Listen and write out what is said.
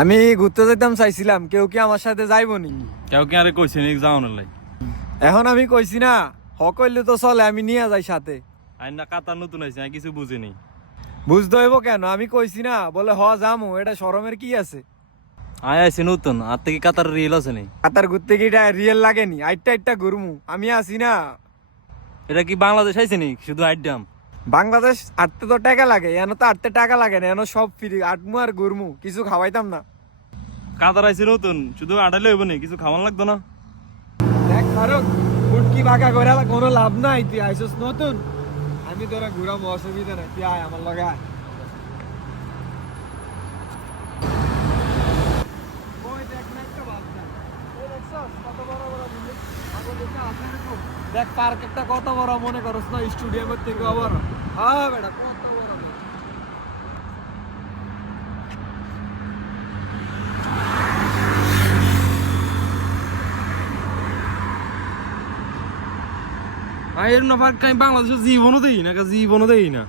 আমি ঘুরতে যেতাম চাইছিলাম, কেউ কি আমার সাথে যাইবো নি? কেউ কি আরে কইছে নি যাও না লাই? এখন আমি কইছি না, হকইলে তো চলে, আমি নিয়ে যাই সাথে। আইন না কাতার নতুন আইছে, আমি কিছু বুঝিনি। বুঝতে হইব কেন? আমি কইছি না, বলে যামু, এটা শরমের কি আছে? আয় আইছে নতুন, আর থেকে কাতার রিয়েল আছে নি? কাতার ঘুরতে কি এটা রিয়েল লাগেনি? আইটা ঘুরমু, আমি আছি না। এটা কি বাংলাদেশ আইছে নি শুধু আইডাম? বাংলাদেশ আটতে তো টাকা লাগে, এন তো আটতে টাকা লাগে না, এন সব ফ্রি, আটমু আর ঘুরমু, কিছু খাওয়াইতাম না। কাতার আইছে নতুন, শুধু আড়াইলে হইব নি? কিছু খাওয়ান লাগতো না? দেখ ফারুক, ফুটকি বাঁকা করে কোনো লাভ নাই, তুই আইসস নতুন, আমি তোরা ঘুরামো, অসুবিধা নাই, তুই আয় আমার লগে আয়। ওই দেখ না একটা বাচ্চা, ওই দেখছস কত বড় বড় বিল্ডিং, আগে দেখে আসে এরকম। দেখ পার্কটা কত বড়, মনে করস না স্টেডিয়ামের থেকে বড়? হ্যাঁ বেটা, কত বড়। আই এর না পার্ক আমি বাংলাদেশে জীবনও দেই না, জীবনও দেই না।